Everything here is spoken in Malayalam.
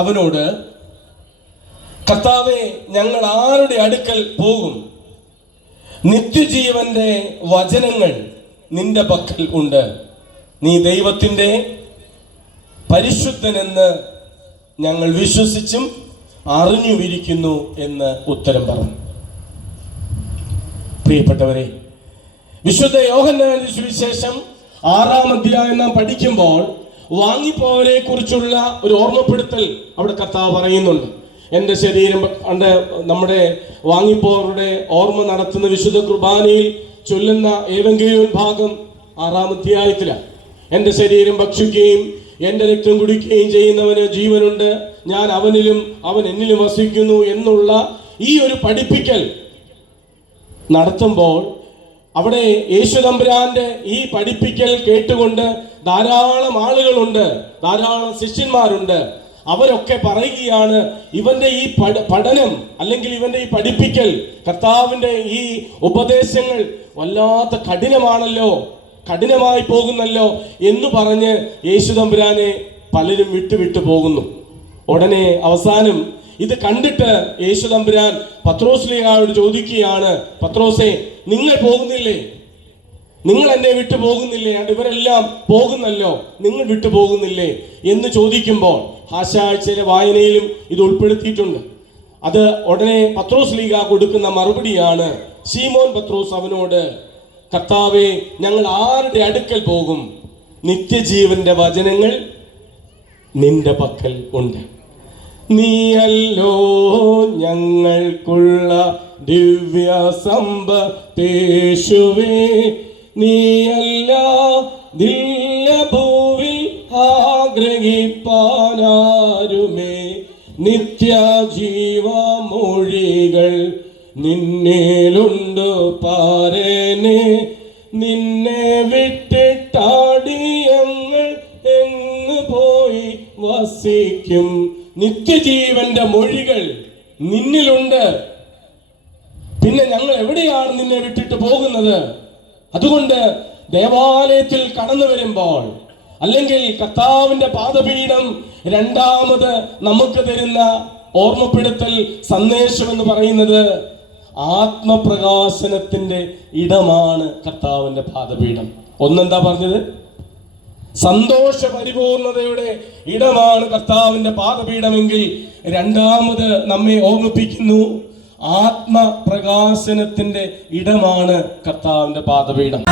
അവനോട്, കർത്താവേ, ഞങ്ങൾ ആരുടെ അടുക്കൽ പോകും? നിത്യജീവന്റെ വചനങ്ങൾ നിന്റെ പക്കൽ ഉണ്ട്. നീ ദൈവത്തിന്റെ പരിശുദ്ധനെന്ന് ഞങ്ങൾ വിശ്വസിച്ചും അറിഞ്ഞുമിരിക്കുന്നു എന്ന് ഉത്തരം പറഞ്ഞു. പ്രിയപ്പെട്ടവരെ, വിശുദ്ധ യോഹന്നാന്റെ സുവിശേഷം 6-ാം അധ്യായം നാം പഠിക്കുമ്പോൾ വാങ്ങിപ്പോവരെ കുറിച്ചുള്ള ഒരു ഓർമ്മപ്പെടുത്തൽ അവിടെ കർത്താവ് പറയുന്നുണ്ട്. എൻ്റെ ശരീരം നമ്മുടെ വാങ്ങിപ്പോവരുടെ ഓർമ്മ നടത്തുന്ന വിശുദ്ധ കുർബാനയിൽ ചൊല്ലുന്ന ഏവങ്കേലിയോൻ ഭാഗം 6-ാം അധ്യായത്തിലാണ്. എൻ്റെ ശരീരം ഭക്ഷിക്കുകയും എൻ്റെ രക്തം കുടിക്കുകയും ചെയ്യുന്നവന് ജീവനുണ്ട്, ഞാൻ അവനിലും അവൻ എന്നിലും വസിക്കുന്നു എന്നുള്ള ഈ ഒരു പഠിപ്പിക്കൽ നടത്തുമ്പോൾ അവിടെ യേശു തമ്പുരാന്റെ ഈ പഠിപ്പിക്കൽ കേട്ടുകൊണ്ട് ധാരാളം ആളുകളുണ്ട്, ധാരാളം ശിഷ്യന്മാരുണ്ട്. അവരൊക്കെ പറയുകയാണ്, ഇവന്റെ ഈ പഠനം അല്ലെങ്കിൽ ഇവന്റെ ഈ പഠിപ്പിക്കൽ, കർത്താവിന്റെ ഈ ഉപദേശങ്ങൾ വല്ലാത്ത കഠിനമായി പോകുന്നല്ലോ എന്ന് പറഞ്ഞ് യേശു തമ്പുരാനെ പലരും വിട്ടു പോകുന്നു. ഉടനെ അവസാനം ഇത് കണ്ടിട്ട് യേശു തമ്പുരാൻ പത്രോസ്ലിഹായോട് ചോദിക്കുകയാണ്, പത്രോസേ, നിങ്ങൾ പോകുന്നില്ലേ? നിങ്ങൾ എന്നെ വിട്ടു പോകുന്നില്ലേ? ഇവരെല്ലാം പോകുന്നല്ലോ, നിങ്ങൾ വിട്ടു പോകുന്നില്ലേ എന്ന് ചോദിക്കുമ്പോൾ ആശാഴ്ചയിലെ വായനയിലും ഇത് ഉൾപ്പെടുത്തിയിട്ടുണ്ട്. അത് ഉടനെ പത്രോസ്ലിഹ കൊടുക്കുന്ന മറുപടിയാണ്. ശീമോൻ പത്രോസ് അവനോട്, കർത്താവേ, ഞങ്ങൾ ആരുടെ അടുക്കൽ പോകും? നിത്യജീവന്റെ വചനങ്ങൾ നിന്റെ പക്കൽ ഉണ്ട്. നീയല്ലോ ഞങ്ങൾക്കുള്ള ദിവ്യ സമ്പത്തേശുവേ, നീയല്ല ദില്യഭൂവിൽ ആഗ്രഹിപ്പാനാരുമേ, നിത്യജീവമൊഴികൾ നിന്നിലുണ്ട് പാരനെ, നിന്നെ വിട്ടിട്ടാടിയങ്ങൾ എങ്ങ് പോയി വസിക്കും. നിത്യജീവന്റെ മൊഴികൾ നിന്നിലുണ്ട്, പിന്നെ ഞങ്ങൾ എവിടെയാണ് നിന്നെ വിട്ടിട്ട് പോകുന്നത്? അതുകൊണ്ട് ദേവാലയത്തിൽ കടന്നു വരുമ്പോൾ അല്ലെങ്കിൽ കർത്താവിന്റെ പാദപീഠം രണ്ടാമത് നമുക്ക് തരുന്ന ഓർമ്മപ്പെടുത്തൽ സന്ദേശം എന്ന് പറയുന്നത് ആത്മപ്രകാശനത്തിന്റെ ഇടമാണ് കർത്താവിന്റെ പാദപീഠം. ഒന്നെന്താ പറഞ്ഞത്? സന്തോഷ പരിപൂർണതയുടെ ഇടമാണ് കർത്താവിന്റെ പാദപീഠമെങ്കിൽ രണ്ടാമത് നമ്മെ ഓർമ്മിപ്പിക്കുന്നു, ആത്മപ്രകാശനത്തിന്റെ ഇടമാണ് കർത്താവിന്റെ പാദപീഠം.